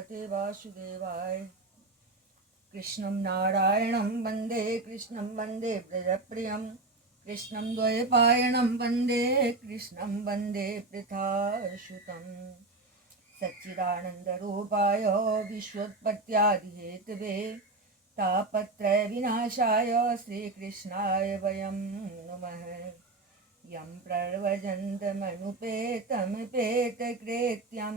भगवते वासुदेवाय। कृष्णं नारायणं वन्दे कृष्णं वन्दे व्रजप्रियं कृष्णं द्वैपायनं वन्दे कृष्णं वन्दे पृथासुतं सच्चिदानन्दरूपाय विश्वोत्पत्त्यादिहेतवे तापत्रयविनाशाय श्रीकृष्णाय वयं नुमः। यं प्रव्रजन्तमनुपेतमपेतकृत्यं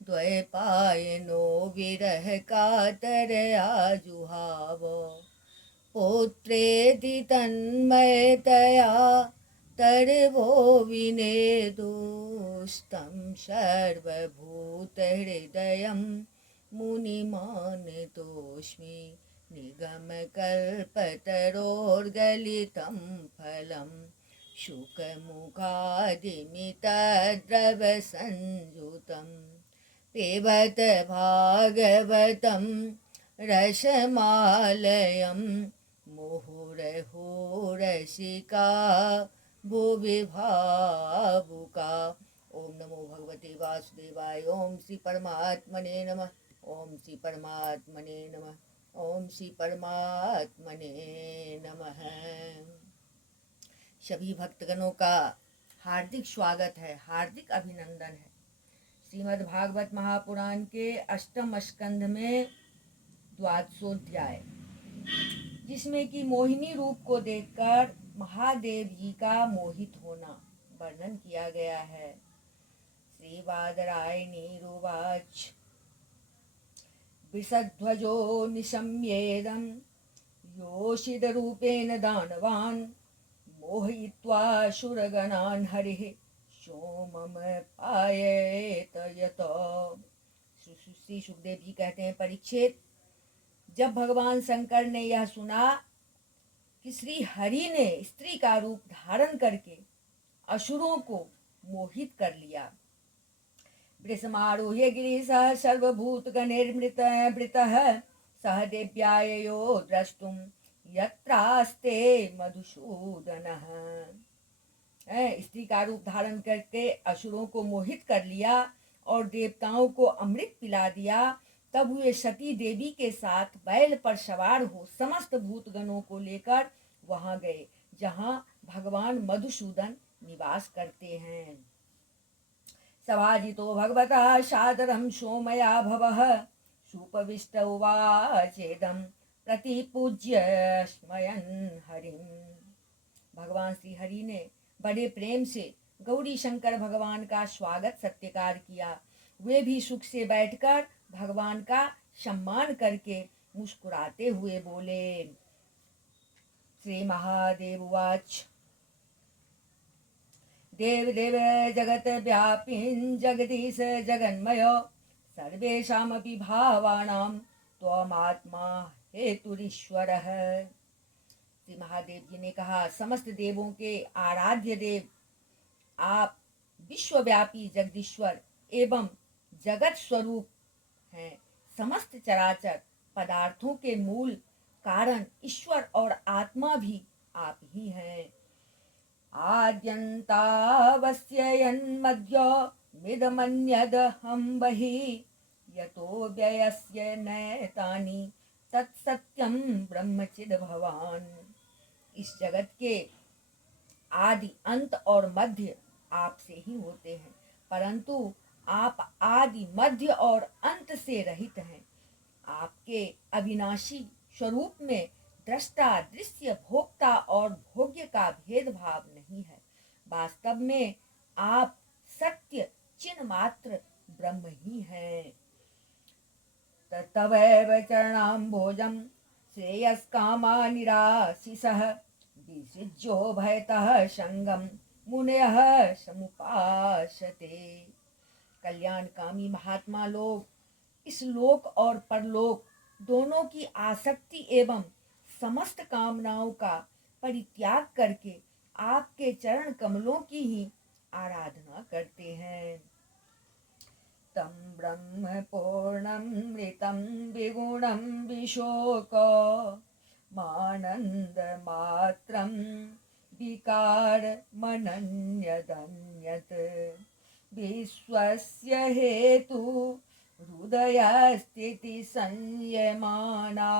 द्वैपायनो विरहकातरया जुहाव पुत्रेति तन्मयतया तर्वो विनेदुस्तं सर्वभूतहृदयं मुनिमानतोऽस्मि निगमकल्पतरोर्गलितं फलं शुकमुखादिमितद्रवसंयुतं पिबत भागवतं रसमालयं मुहुरहुरसिका भुवि भावुका। ओम नमो भगवते वासुदेवाय। ओम श्री परमात्मने नमः। ओम श्री परमात्मने नमः। ओम श्री परमात्मने नमः। सभी भक्तगणों का हार्दिक स्वागत है, हार्दिक अभिनंदन है। श्रीमद् भागवत महापुराण के अष्टम स्कंध में द्वादशोध्याय, जिसमें कि मोहिनी रूप को देखकर महादेव जी का मोहित होना वर्णन किया गया है। श्री बादरायणीरुवाच विषध्वजो निशम्येदं योषितरूपेण दानवान् मोहयित्वा शुरगणान् हरिः सोमम पायेत यत। श्री सुखदेव जी कहते हैं, परीक्षित, जब भगवान शंकर ने यह सुना कि श्री हरि ने स्त्री का रूप धारण करके असुरों को मोहित कर लिया, वृषमारोह्य गिरिशः सर्वभूतगणैर्वृतः सह देव्याययो द्रष्टुं यत्रास्ते मधुसूदनः। स्त्री का रूप धारण करके असुरों को मोहित कर लिया और देवताओं को अमृत पिला दिया। तब हुए सती देवी के साथ बैल पर सवार हो समस्त भूतगणों को लेकर वहां गए जहां भगवान मधुसूदन निवास करते हैं। सभाजितो भगवतः सादरं सोमया भवः सुपविष्ट उवाचेदं प्रतिपूज्य स्मयन् हरिं। भगवान श्री हरि ने बड़े प्रेम से गौरी शंकर भगवान का स्वागत सत्कार किया। वे भी सुख से बैठकर भगवान का सम्मान करके मुस्कुराते हुए बोले। श्री महादेव उवाच देव देव जगत व्यापिन् जगदीश जगन्मय सर्वेषामपि भावानां त्वमात्मा हेतुरीश्वरः। श्री महादेव जी ने कहा, समस्त देवों के आराध्य देव आप विश्वव्यापी जगदीश्वर एवं जगत स्वरूप हैं। समस्त चराचर पदार्थों के मूल कारण ईश्वर और आत्मा भी आप ही हैं। आद्यन्तावस्य यन्मध्य मिदमन्यदहं बहिः यतो व्ययस्य नैतानि तत्सत्यं ब्रह्मचिद भवान्। इस जगत के आदि अंत और मध्य आपसे ही होते हैं, परंतु आप आदि मध्य और अंत से रहित हैं। आपके अविनाशी स्वरूप में दृष्टा, दृश्य, भोक्ता और भोग्य का भेदभाव नहीं है। वास्तव में आप सत्य चिन्ह मात्र ब्रह्म ही हैं। तवैव चरणाम्भोजं श्रेयस्कामा निराशिषः विसृज्यो भयतः संगं मुनयः समुपासते। कल्याणकामी महात्मा लोग इस लोक और परलोक दोनों की आसक्ति एवं समस्त कामनाओं का परित्याग करके आपके चरण कमलों की ही आराधना करते हैं। तं ब्रह्म पूर्णमृतं विगुणं विशोक मानन्दमात्रं विकारमनन्यदन्यत् विश्वस्य हेतु हृदयस्थिति संयमाना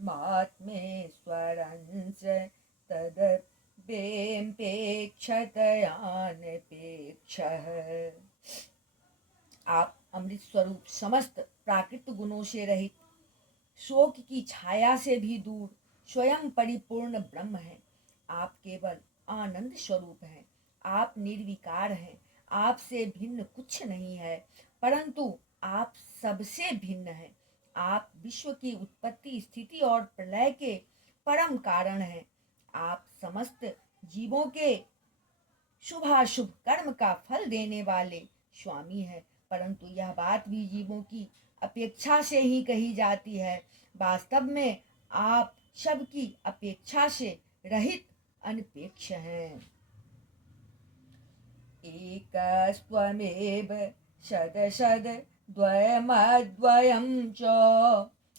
मात्मेश्वरञ्च तदपेक्षतयानपेक्षः। आप अमृत स्वरूप समस्त प्राकृत गुणों से रहित, शोक की छाया से भी दूर स्वयं परिपूर्ण ब्रह्म हैं। आप केवल आनंद स्वरूप हैं। आप निर्विकार हैं। आपसे भिन्न कुछ नहीं है, परंतु आप सबसे भिन्न हैं। आप विश्व की उत्पत्ति, स्थिति और प्रलय के परम कारण हैं। आप समस्त जीवों के शुभाशुभ कर्म का फल देने वाले स्वामी हैं, परंतु यह बात भी जीवों की अपेक्षा से ही कही जाती है। वास्तव में आप सबकी अपेक्षा से रहित अनपेक्ष हैं। एकस्त्वमेव शदशद द्वयमद्वयं च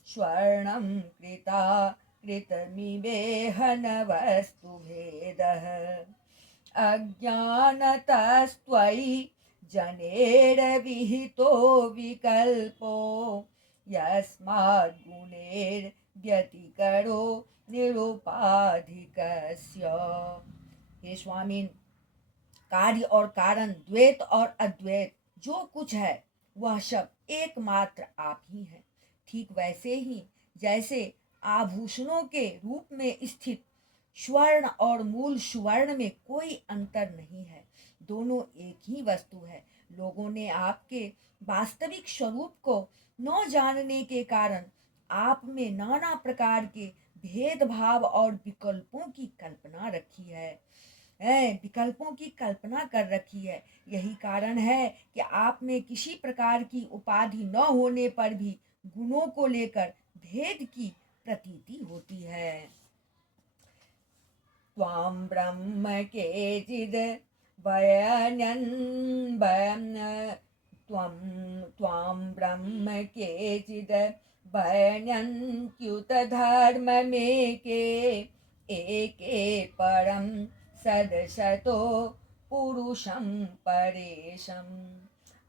स्वर्णं कृता कृतमिवेह न वस्तुभेदः। अज्ञानतस्त्वयि जनेर्विहितो विकल्पो यस्माद् गुणैर्व्यतिकरो निरुपाधिकस्य। हे स्वामी, कार्य और कारण, द्वैत और अद्वैत जो कुछ है वह सब एकमात्र आप ही हैं। ठीक वैसे ही जैसे आभूषणों के रूप में स्थित स्वर्ण और मूल सुवर्ण में कोई अंतर नहीं है, दोनों एक ही वस्तु है। लोगों ने आपके वास्तविक स्वरूप को न जानने के कारण आप में नाना प्रकार के भेदभाव और विकल्पों की कल्पना रखी है, विकल्पों की कल्पना कर रखी है। यही कारण है कि आप में किसी प्रकार की उपाधि न होने पर भी गुणों को लेकर भेद की प्रतीति होती है। त्वां ब्रह्म केचिद् त्वां ब्रह्म केचिद् वयन्त्युत धर्ममेके एके परं सदसतो पुरुषं परेशम्।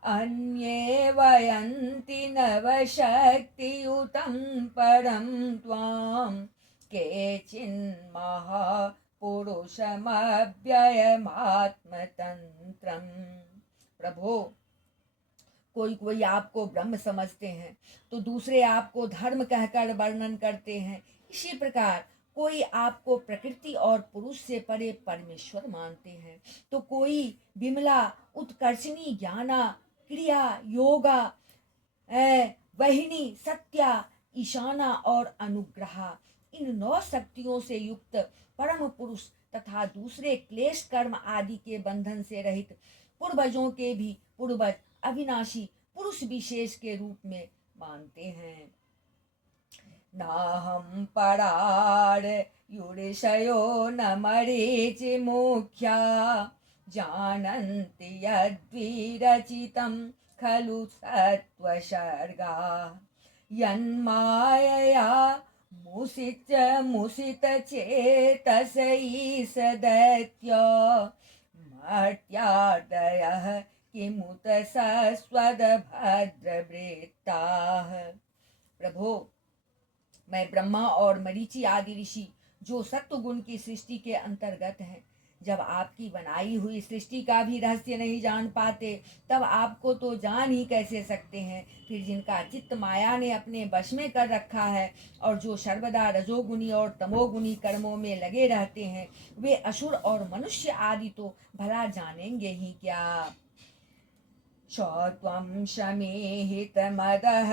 अन्ये वयन्ति नवशक्तियुतं परं त्वां केचिन्महापुरुषमव्ययमात्मतन्त्रम्। प्रभो, कोई कोई आपको ब्रह्म समझते हैं तो दूसरे आपको धर्म कहकर वर्णन करते हैं। इसी प्रकार कोई आपको प्रकृति और पुरुष से परे परमेश्वर मानते हैं, तो कोई विमला, उत्कर्षणी, ज्ञाना, क्रिया, योगा, वहिनी, सत्या, ईशाना और अनुग्रहा, इन 9 शक्तियों से युक्त परम पुरुष तथा दूसरे क्लेश कर्म आदि के बंधन से रहित पूर्वजों के भी पूर्वज अविनाशी पुरुष विशेष के रूप में मानते हैं। नाहं परार युरिशयो न मरीचि मुख्या जानन्ति यद्विरचितं खलु सत्त्वसर्गा। यन्मायया मुसितचेतसै सदैत्य मर्त्यादयः किमुत सस्वद्भद्रवृत्ताः। प्रभो, मैं ब्रह्मा और मरीचि आदि ऋषि जो सत्व गुण की सृष्टि के अंतर्गत हैं, जब आपकी बनाई हुई सृष्टि का भी रहस्य नहीं जान पाते, तब आपको तो जान ही कैसे सकते हैं। फिर जिनका चित्त माया ने अपने वश में कर रखा है और जो सर्वदा रजोगुनी और तमोगुनी कर्मों में लगे रहते हैं, वे असुर और मनुष्य आदि तो भला जानेंगे ही क्या। त्वं शमेहितमदः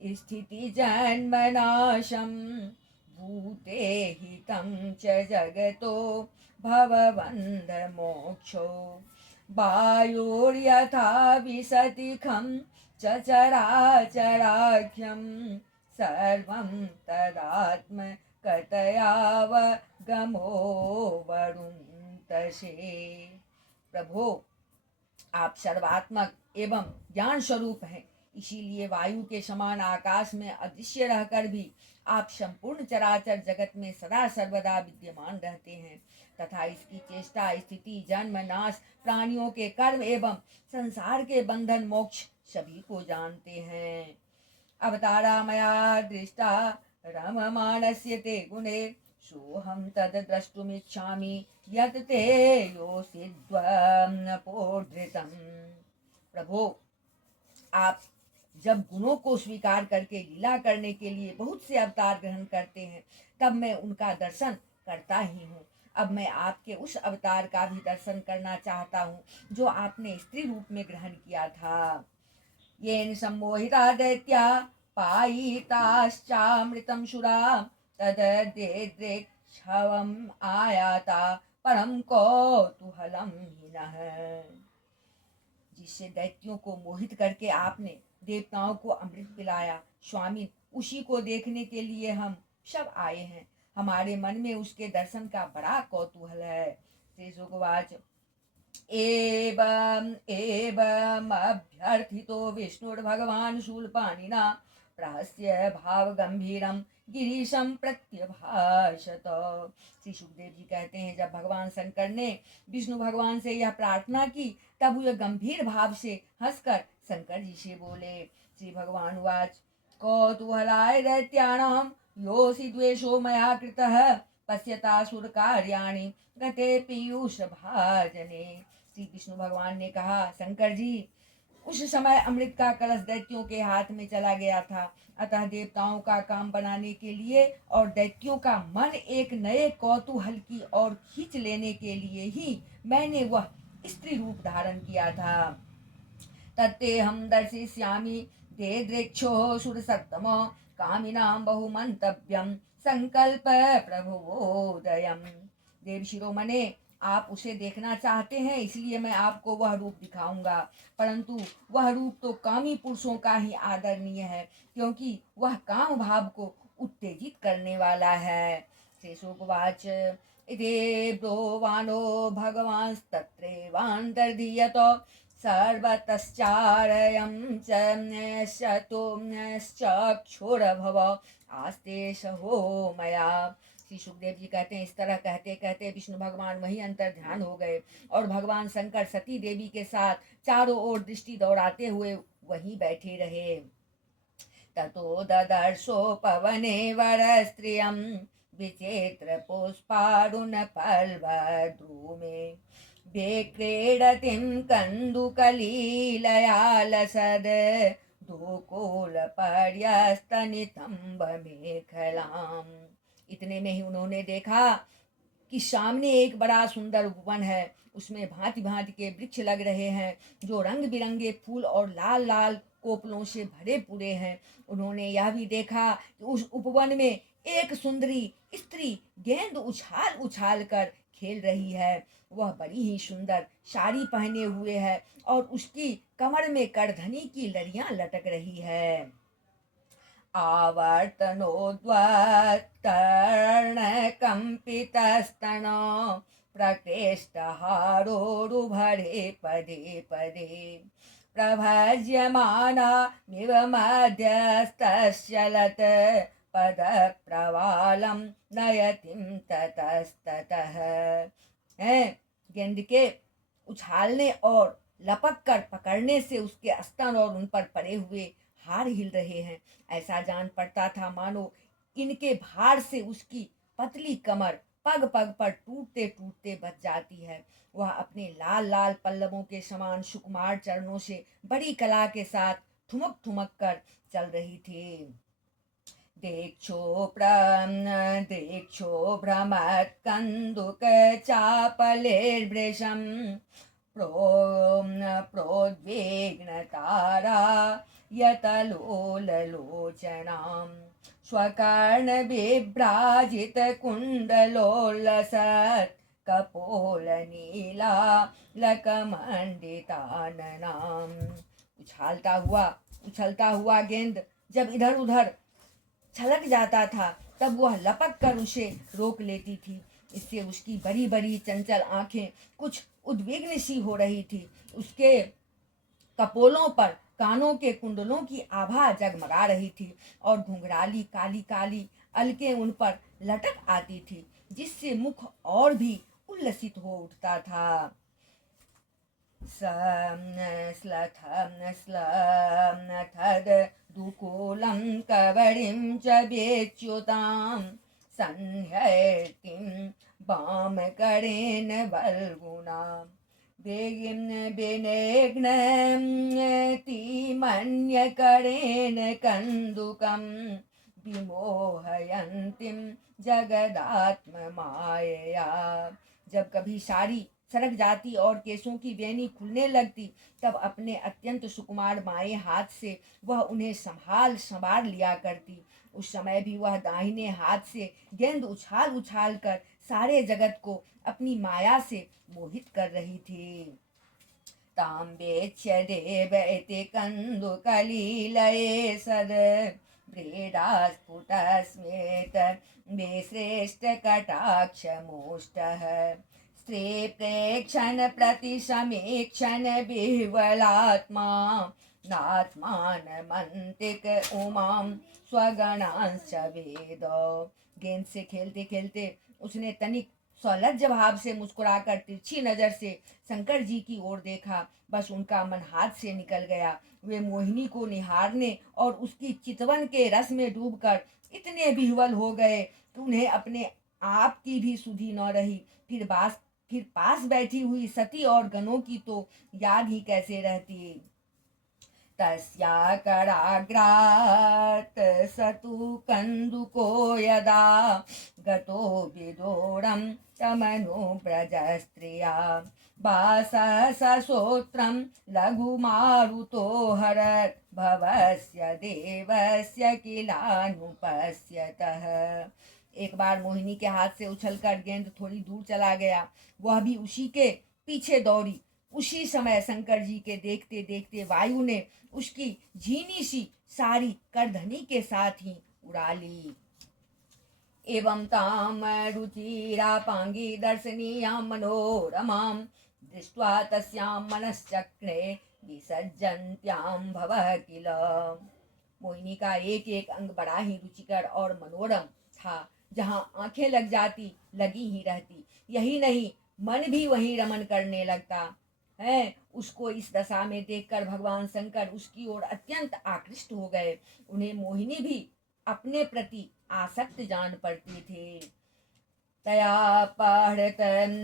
स्थिति जन्मनाशं भूते हितं च जगतो भवबन्धमोक्षो। वायुर्यथा विशतिखं च चराचराख्यं सर्वं तदात्मकतयावगमो वरुन्तसे। प्रभो, आप सर्वात्मक एवं ज्ञान स्वरूप हैं, इसीलिए वायु के समान आकाश में अदृश्य रहकर भी आप संपूर्ण चराचर जगत में सदा सर्वदा विद्यमान रहते हैं। तथा इसकी चेष्टा, स्थिति, जन्म, नाश, प्राणियों के कर्म एवं संसार के बंधन, मोक्ष सभी को जानते हैं। अवतारा मया दृष्टा रममाणस्य ते गुणे सोहम तद द्रष्टुमिच्छामि यत् ते योषिध्वपोधृतम्। प्रभु, आप जब गुणों को स्वीकार करके लीला करने के लिए बहुत से अवतार ग्रहण करते हैं, तब मैं उनका दर्शन करता ही हूँ। अब मैं आपके उस अवतार का भी दर्शन करना चाहता हूँ जो आपने स्त्री रूप में ग्रहण किया था। येन सम्मोहिता दैत्या पायिताश्चामृतं शूरा तदद्रेक्षवम् आयाता परम कौतूहलम हिनः। जिससे दैत्यों को मोहित करके आपने देवताओं को अमृत पिलाया, स्वामी उसी को देखने के लिए हम सब आए हैं। हमारे मन में उसके दर्शन का बड़ा कौतूहल है। श्री शुकवाच एवं अभ्यर्थितो विष्णुर्भगवान् शूलपाणिना प्रहस्य भाव गंभीरम गिरीशम प्रत्यभाषत। श्री सुखदेव जी कहते हैं, जब भगवान शंकर ने विष्णु भगवान से यह प्रार्थना की, तब वह गंभीर भाव से हंसकर शंकर जी से बोले। श्री भगवान वाच कौतूहलाय दैत्यानां योऽसि द्वेषो मया कृतः पश्यतासुर कार्याणि गते पीयूष भाजने। श्री विष्णु भगवान ने कहा, शंकर जी, उस समय अमृत का कलश दैत्यों के हाथ में चला गया था, अतः देवताओं का काम बनाने के लिए और दैत्यों का मन एक नए कौतूहल की ओर खींच लेने के लिए ही मैंने वह स्त्री रूप धारण किया था। तत्ते हम दर्शिष्यामि देद्रेक्षो सुरसत्तम कामिनां बहुमन्तव्यं संकल्प प्रभुवोदयम्। देव शिरोमणे, आप उसे देखना चाहते हैं, इसलिए मैं आपको वह रूप दिखाऊंगा, परंतु वह रूप तो कामी पुरुषों का ही आदरणीय है, क्योंकि वह काम भाव को उत्तेजित करने वाला है। शेषोपवाच इति ब्रोवाणो भगवांस्तत्रेवान्तर्धीयत सर्वतश्चारयं च शतोश्चक्षुरभव आस्ते सहो मया। श्री सुखदेव जी कहते हैं, इस तरह कहते कहते विष्णु भगवान वहीं अंतर ध्यान हो गए और भगवान शंकर सती देवी के साथ चारों ओर दृष्टि दौड़ाते हुए वहीं बैठे रहे। ततो ददर्शोपवने वरस्त्रियं विचित्र पुष्पारुणपर्वद्रुमे विक्रीडतिं कन्दुकलीलया लसद् धूकोलपर्यस्तनितम्बमेखलाम्। इतने में ही उन्होंने देखा कि सामने एक बड़ा सुंदर उपवन है। उसमें भांति भांति के वृक्ष लग रहे हैं जो रंग बिरंगे फूल और लाल लाल कोपलों से भरे पूरे हैं। उन्होंने यह भी देखा कि उस उपवन में एक सुंदरी स्त्री गेंद उछाल उछाल कर खेल रही है। वह बड़ी ही सुंदर साड़ी पहने हुए है और उसकी कमर में करधनी की लड़ियां लटक रही है। आवर्तनोद्वत्तर्णकम्पितस्तनो प्रकृष्टहारोरुभरे पदे पदे प्रभज्यमानामिव मध्यस्थश्चलत् पदप्रवालं नयतिं ततस्ततः। गेंद के उछालने और लपक कर पकड़ने से उसके स्तन और उन पर पड़े हुए हार हिल रहे हैं। ऐसा जान पड़ता था मानो इनके भार से उसकी पतली कमर पग पग पर टूटते टूटते बच जाती है। वह अपने लाल लाल पल्लवों के समान सुकुमार चरणों से बड़ी कला के साथ ठुमक ठुमक कर चल रही थी। देक्षो भ्रमत्कन्दुकचापलेर्भृशं प्रोद्विग्नतारा यतलोललोचनां स्वकर्णविभ्राजितकुण्डलोल्लसत् कपोलनीलालकमण्डिताननाम्। उछलता हुआ गेंद जब इधर उधर छलक जाता था, तब वह लपक कर उसे रोक लेती थी। इससे उसकी बड़ी बड़ी चंचल आंखें कुछ उद्विग्न सी हो रही थी। उसके कपोलों पर कानों के कुंडलों की आभा जगमगा रही थी और घुंघराली काली काली अलकें उन पर लटक आती थी, जिससे मुख और भी उल्लसित हो उठता था। स्लथद दुकूलं कवरिं च वेच्युतां संहर्तिं वामकरेण बल्गुना विनेघ्नतीमन्यकरेण कन्दुकं विमोहयन्तीं जगदात्ममायया। जब कभी साड़ी सरक जाती और केशों की बेनी खुलने लगती, तब अपने अत्यंत सुकुमार बाएं हाथ से वह उन्हें संभाल संवार लिया करती। उस समय भी वह दाहिने हाथ से गेंद उछाल उछाल कर सारे जगत को अपनी माया से मोहित कर रही थी। ताम्बेच्य देव इति कन्दुकलीलये सद व्रीडास्फुटस्मेत विश्रेष्टकटाक्षमुष्टः स्त्री प्रेक्षण प्रतिसमीक्षण विह्वलात्मा नात्मानमन्तिक उमां स्वगणांश्च वेद। गेंद से खेलते खेलते उसने तनिक सलज्ज भाव से मुस्कुराकर तिरछी नजर से शंकर जी की ओर देखा। बस उनका मन हाथ से निकल गया। वे मोहिनी को निहारने और उसकी चितवन के रस में डूबकर इतने विह्वल हो गए कि उन्हें अपने आप की भी सुधि न रही। फिर पास बैठी हुई सती और गणों की तो याद ही कैसे रहती। तस्या कराग्रात् सतु कन्दुको यदा गतो विदूरं तमनुव्रजस्त्रिया वासससूत्रं लघुमारुतो हरत् भवस्य देवस्य किलानुपश्यतः। एक बार मोहिनी के हाथ से उछलकर गेंद थोड़ी दूर चला गया। वह भी उसी के पीछे दौड़ी। उसी समय शंकर जी के देखते देखते वायु ने उसकी झीनी सी सारी करधनी के साथ ही उड़ा ली। एवं ताम रुचिरापांगी दर्शनीयां मनोरमां दृष्ट्वा तस्यां मनश्चक्रे विसर्जन्त्यां भवः किल। मोहिनी का एक एक अंग बड़ा ही रुचिकर और मनोरम था। जहाँ आंखें लगी ही रहती। यही नहीं, मन भी वहीं रमन करने लगता है। उसको इस दशा में देखकर भगवान शंकर उसकी ओर अत्यंत आकृष्ट हो गए। उन्हें मोहिनी भी अपने प्रति आसक्त जान पड़ती थी। तया पहृत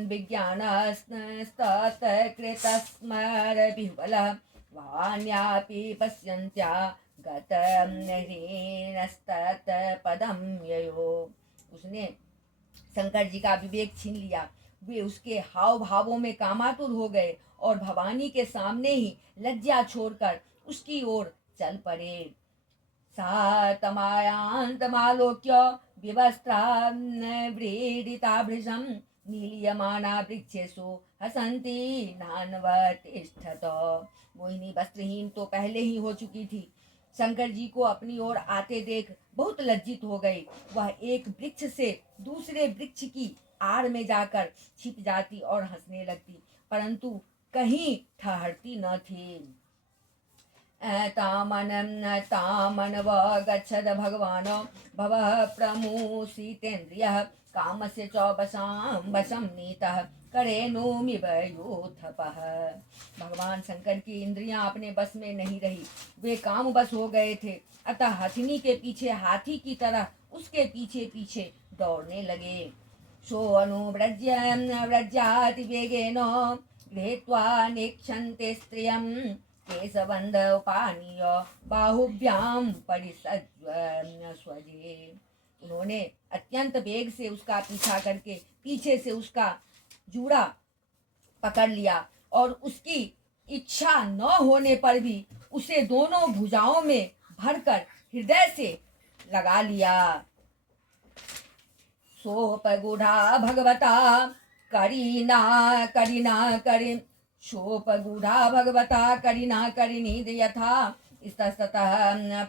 विज्ञानस्तत्कृतस्मर विह्वलः वाण्यापि पश्यन्त्या गतह्रीनस्तत्पदं ययो। उसने शंकर जी का विवेक छीन लिया। वे उसके हाव भावों में कामातुर हो गए और भवानी के सामने ही लज्जा छोड़कर उसकी ओर चल पड़े। सा तमायान्तमालोक्य विवस्त्रान्व्रीडिताभृशं नीलीयमाना वृक्षेषु हसन्ती नान्वतिष्ठत। मोहिनी वस्त्रहीन तो पहले ही हो चुकी थी। शंकर जी को अपनी ओर आते देख बहुत लज्जित हो गई। वह एक वृक्ष से दूसरे वृक्ष की आड़ में जाकर छिप जाती और हंसने लगती, परंतु कहीं ठहरती न थी। तामनवगच्छद भगवान भवः प्रमुसितेन्द्रियः कामस्य च वशं नीतः करेणुमिव यूथपः। भगवान शंकर की इंद्रियां अपने बस में नहीं रही। वे काम बस हो गए थे। अतः हथिनी के पीछे हाथी की तरह उसके पीछे पीछे दौड़ने लगे। सो अनुव्रज्य व्रज्यातिवेगेन गृहीत्वा नेक्षन्ते स्त्रियं केशबन्ध उपानीय बाहुभ्यां परिसज्वजे। उन्होंने अत्यंत वेग से उसका पीछा करके पीछे से उसका जूड़ा पकड़ लिया और उसकी इच्छा न होने पर भी उसे दोनों भुजाओं में भरकर हृदय से लगा लिया। सोपगूढ़ा भगवता करिना करिनीद यथा इस्ततः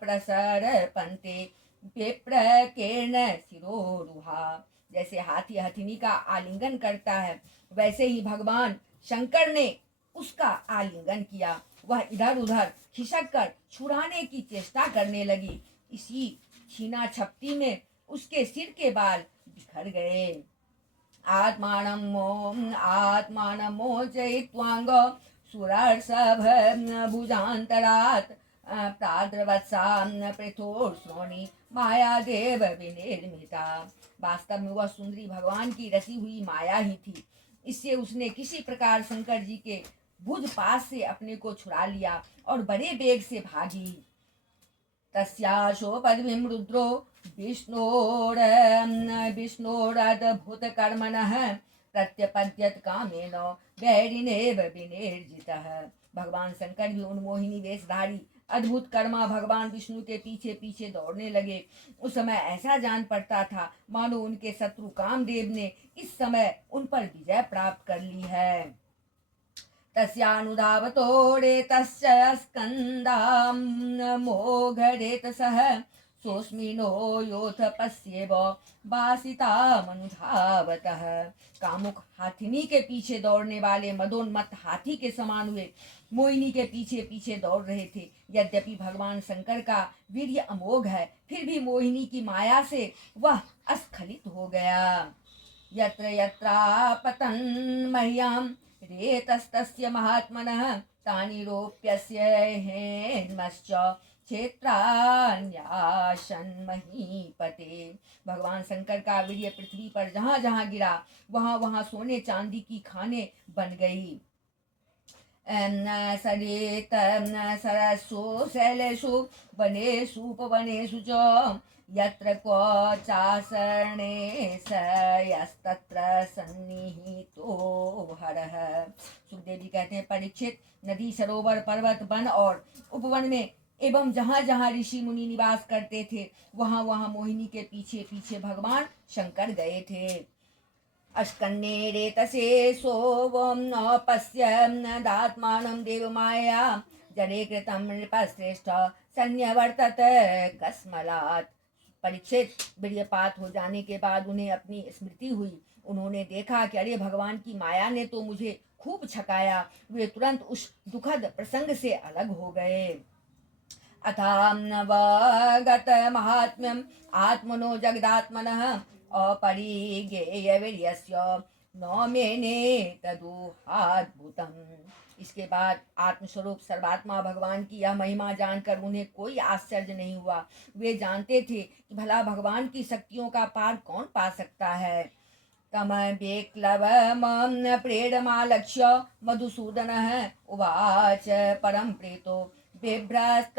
प्रसरपन्ते विप्रकीर्ण शिरोरुहा। जैसे हाथी हथिनी का आलिंगन करता है, वैसे ही भगवान शंकर ने उसका आलिंगन किया। वह इधर उधर खिसक कर छुड़ाने की चेष्टा करने लगी। इसी छीना छपटी में उसके सिर के बाल बिखर गए। आत्मानं मोचयित्वांग सुरार्षभ भुजान्तरात् प्राद्रवत्सां पृथोर्श्रोणी माया देव विनिर्मिता। वास्तव में वह सुंदरी भगवान की रची हुई माया ही थी। इससे उसने किसी प्रकार शंकर जी के भुज पास से अपने को छुड़ा लिया और बड़े वेग से भागी। तस्याशोपद्भिं रुद्रो विष्णोरद्भुतकर्मणः प्रत्यपद्यत कामेन वैरिणेव विनिर्जितः। भगवान शंकर भी उन मोहिनी वेशधारी अद्भुत कर्मा भगवान विष्णु के पीछे पीछे दौड़ने लगे। उस समय ऐसा जान पड़ता था मानो उनके शत्रु कामदेव ने इस समय उन पर विजय प्राप्त कर ली है। तस्यानुधावतोरेतस्य स्कन्धां मोघरेतसः सोऽस्मिनो योऽथ पश्येव वासितामनुधावतः। कामुक हाथिनी के पीछे दौड़ने वाले मदोन्मत्त हाथी के समान हुए मोहिनी के पीछे पीछे दौड़ रहे थे। यद्यपि भगवान शंकर का वीर्य अमोघ है, फिर भी मोहिनी की माया से वह अस्खलित हो गया। यत्र यत्रापतन् मह्यां रेतस्तस्य महात्मनः तानि रोप्यस्य हेन्मश्च क्षेत्रान्याशन महीपते। भगवान शंकर का वीर्य पृथ्वी पर जहाँ जहाँ गिरा वहाँ वहाँ सोने चांदी की खाने बन गई। सरेत सरसु शैलेषु वनेषु उपवनेषु च यत्र क्वचासरणे स यस्तत्र सन्निहितो हरः। सुखदेव जी कहते हैं, परीक्षित, नदी, सरोवर, पर्वत, वन और उपवन में एवं जहाँ जहाँ ऋषि मुनि निवास करते थे वहाँ वहाँ मोहिनी के पीछे पीछे भगवान शंकर गए थे। अष्कन्ने रेतसे सोवं न पश्यन् दात्मानं देवमाया जने कृतं नृपश्रेष्ठ संन्यवर्तत कस्मलात्। परीक्षित, वीर्यपात हो जाने के बाद उन्हें अपनी स्मृति हुई। उन्होंने देखा कि अरे भगवान की माया ने तो मुझे खूब छकाया। वे तुरंत उस दुखद प्रसंग से अलग हो गए। अथान्वगत महात्म्यम आत्मनो जगदात्मनः अपरिज्ञेयवीर्यस्य न मेने तदुहाद्भुतम्। इसके बाद आत्मस्वरूप सर्वात्मा भगवान की यह महिमा जानकर उन्हें कोई आश्चर्य नहीं हुआ। वे जानते थे कि भला भगवान की शक्तियों का पार कौन पा सकता है। तम बेक्लवमं प्रेरमालक्ष्य मधुसूदनः उवाच परम प्रीतो बिभ्रत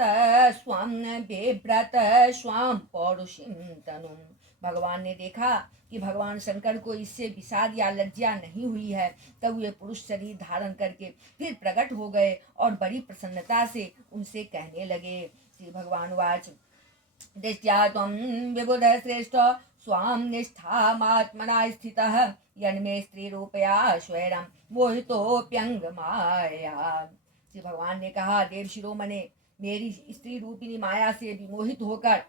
स्वाम पौरुषीं तनुम्। भगवान ने देखा कि भगवान शंकर को इससे विषाद या लज्जा नहीं हुई है, तब वे पुरुष शरीर धारण करके फिर प्रकट हो गए और बड़ी प्रसन्नता से उनसे कहने लगे। श्री भगवान वाच दृष्ट्या त्वं विबुधः श्रेष्ठ स्वां निष्ठामात्मना स्थितः यन्मे स्त्रीरूपया स्वैरं मोहितोऽप्यङ्गमाया। श्री भगवान ने कहा, देव शिरोमणे, मेरी स्त्री रूपिणी माया से विमोहित होकर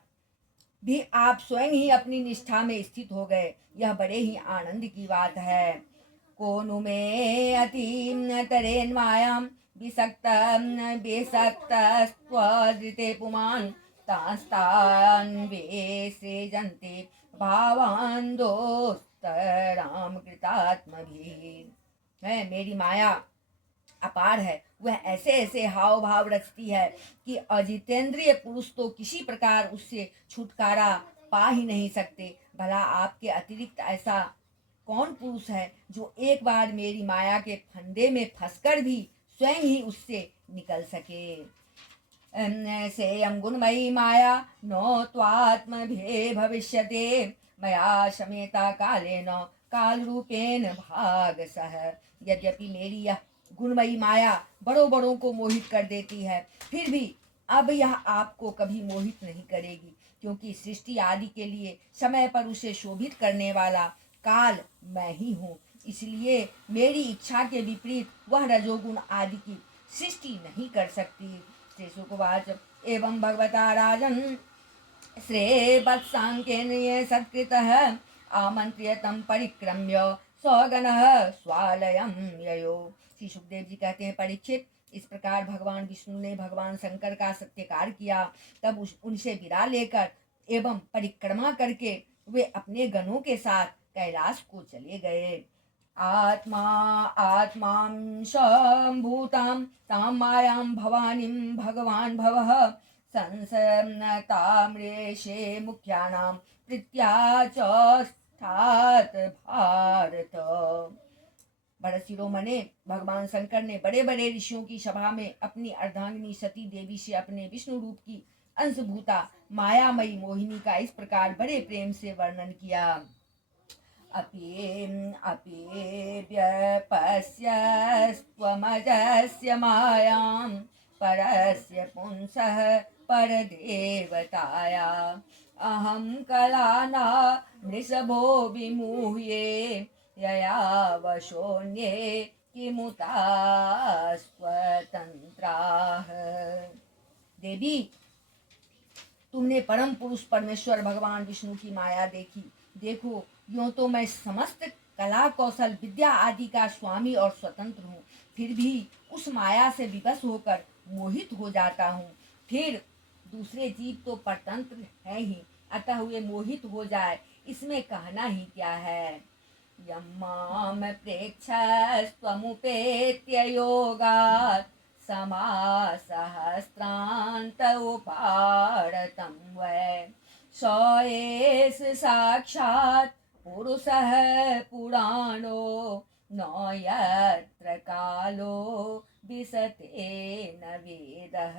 भी आप स्वयं ही अपनी निष्ठा में स्थित हो गए। यह बड़े ही आनंद की बात है। को नु मे अति तरेन मायां विसक्त बेसक्तस्त्वदृते पुमान् तांस्तान्वेषे जन्ते भावान् दोस्तराम कृतात्मभिः। है, मेरी माया अपार है। वह ऐसे ऐसे हाव भाव रचती है कि अजितेंद्रिय पुरुष तो किसी प्रकार उससे छुटकारा पा ही नहीं सकते। भला आपके अतिरिक्त ऐसा कौन पुरुष है जो एक बार मेरी माया के फंदे में फंसकर भी स्वयं ही उससे निकल सके। सेयं गुणमयी माया नो त्वात्मभे भविष्यते मया शमेता कालेन काल रूपेण भागसः। यद्यपि मेरी यह गुणमयी माया बड़ों बड़ों को मोहित कर देती है, फिर भी अब यह आपको कभी मोहित नहीं करेगी, क्योंकि सृष्टि आदि के लिए समय पर उसे शोभित करने वाला काल मैं ही हूँ। इसलिए मेरी इच्छा के विपरीत वह रजोगुण आदि की सृष्टि नहीं कर सकती। श्री शुकवाच एवं भगवता राजन श्रेयवत्सांकेन ये सत्कृतः आमंत्र्य तम परिक्रम्य स्वगणः स्वालयं ययो। श्री सुखदेव जी कहते हैं, परीक्षित, इस प्रकार भगवान विष्णु ने भगवान शंकर का सत्कार किया। तब उनसे विदा लेकर एवं परिक्रमा करके वे अपने गणों के साथ कैलाश को चले गए। आत्मा आत्मां सम्भूतां तां मायां भवानीं भगवान् भवः संसन्नताम्रेषे मुख्यानां प्रीत्याचोत्थात् भारत। भरत शिरोमणे, भगवान शंकर ने बड़े बड़े ऋषियों की सभा में अपनी अर्धांगिनी सती देवी से अपने विष्णु रूप की अंशभूता मायामयी मोहिनी का इस प्रकार बड़े प्रेम से वर्णन किया। अपि व्यपश्यस्त्वमजस्य मायां परस्य पुंसः परदेवताया अहं कलाना मृषभो विमुह्ये यया वशोन्ये किमुतास्त्वतन्त्राः। देवी, तुमने परम पुरुष परमेश्वर भगवान विष्णु की माया देखी। देखो, यूं तो मैं समस्त कला कौशल विद्या आदि का स्वामी और स्वतंत्र हूँ, फिर भी उस माया से विवश होकर मोहित हो जाता हूँ। फिर दूसरे जीव तो परतंत्र है ही, अतः वे मोहित हो जाए, इसमें कहना ही क्या है। यम्माम प्रेक्षस्त्वमुपेत्य योगात् समासहस्रान्त उपारतं वै स एष साक्षात् पुरुषः पुराणो न यत्र कालो विशते न वेदः।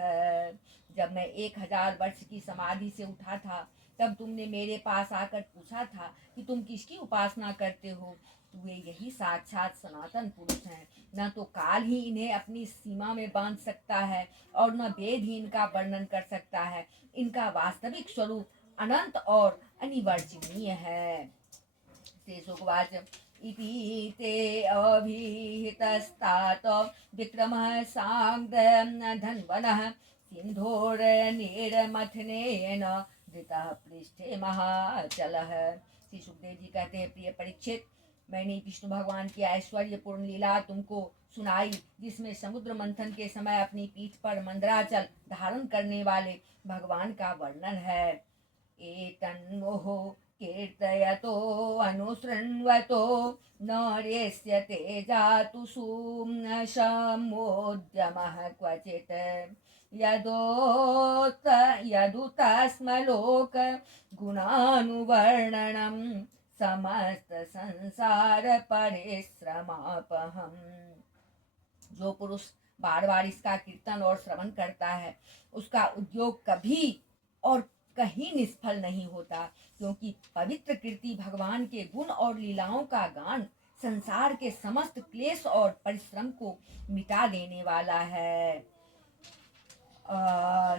जब मैं 1000 वर्ष की समाधि से उठा था, तब तुमने मेरे पास आकर पूछा था कि तुम किसकी उपासना करते हो। तो वे यही साक्षात सनातन पुरुष हैं। न तो काल ही इन्हें अपनी सीमा में बांध सकता है और न वेद ही इनका वर्णन कर सकता है। इनका वास्तविक स्वरूप अनंत और अनिवर्चनीय है। शेषोवाच इति ते अभिहितस्तात विक्रमः साङ्गधन्वनः सिन्धोर्निर्मथनेन धृतः पृष्ठे महाचलः। श्री सुखदेव जी कहते हैं, प्रिय परीक्षित, मैंने विष्णु भगवान की ऐश्वर्यपूर्ण लीला तुमको सुनाई, जिसमें समुद्र मंथन के समय अपनी पीठ पर मंदराचल धारण करने वाले भगवान का वर्णन है। एतन्मोहो कीर्तयतो अनुशृण्वतो नरेष्यते जातु समोद्यमः क्वचित् यदुतस्मलोक गुणानुवर्णनं समस्त संसार परिश्रमापहम्। जो पुरुष बार बार इसका कीर्तन और श्रवण करता है, उसका उद्योग कभी और कहीं निष्फल नहीं होता, क्योंकि पवित्र कीर्ति भगवान के गुण और लीलाओं का गान संसार के समस्त क्लेश और परिश्रम को मिटा देने वाला है।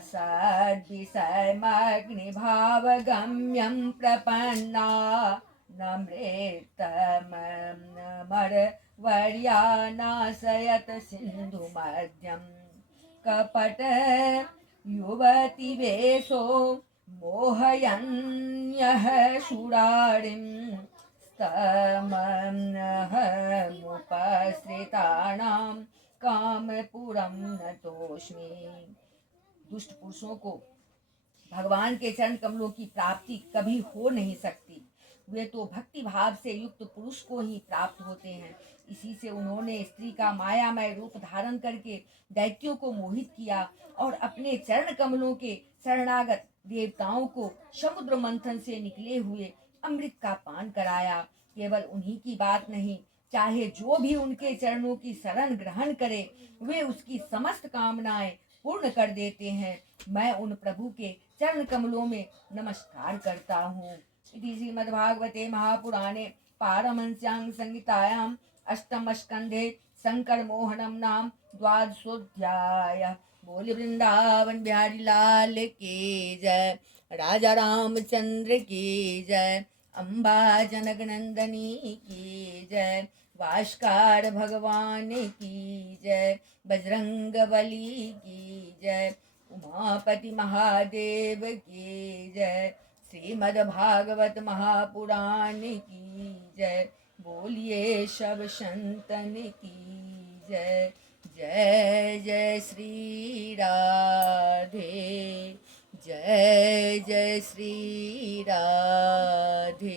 सद्विषयमग्निभावगम्यं प्रपन्ना नमृतमर्वर्या नाशयत सिन्धुमध्यं कपट युवतिवेशो मोहयन्यः शूरारिं स्तमहमुपश्रितानां कामपुरं नतोऽस्मि। दुष्ट पुरुषों को भगवान के चरण कमलों की प्राप्ति कभी हो नहीं सकती। वे तो भक्ति भाव से युक्त पुरुष को ही प्राप्त होते हैं। इसी से उन्होंने स्त्री का मायामय रूप धारण करके दैत्यों को मोहित किया और अपने चरण कमलों के शरणागत देवताओं को समुद्र मंथन से निकले हुए अमृत का पान कराया। केवल उन्हीं की बात नहीं, चाहे जो भी उनके चरणों की शरण ग्रहण करे, वे उसकी समस्त कामनाएं पूर्ण कर देते हैं। मैं उन प्रभु के चरण कमलों में नमस्कार करता हूँ। इति श्रीमद्भागवते महापुराणे पारमहंस्यां संहितायां अष्टम स्कंधे शंकर मोहनम नाम द्वादशोऽध्यायः। बोल वृंदावन बिहारी लाल की जय, राजा रामचंद्र की जय, अम्बा जनक नंदनी की जय, भास्कर भगवान की जय, बजरंग बली की जय, उमापति महादेव की जय, श्रीमद् भागवत महापुराण की जय। बोलिए सब संतन की जय। जय जय श्री राधे, जय जय श्री राधे।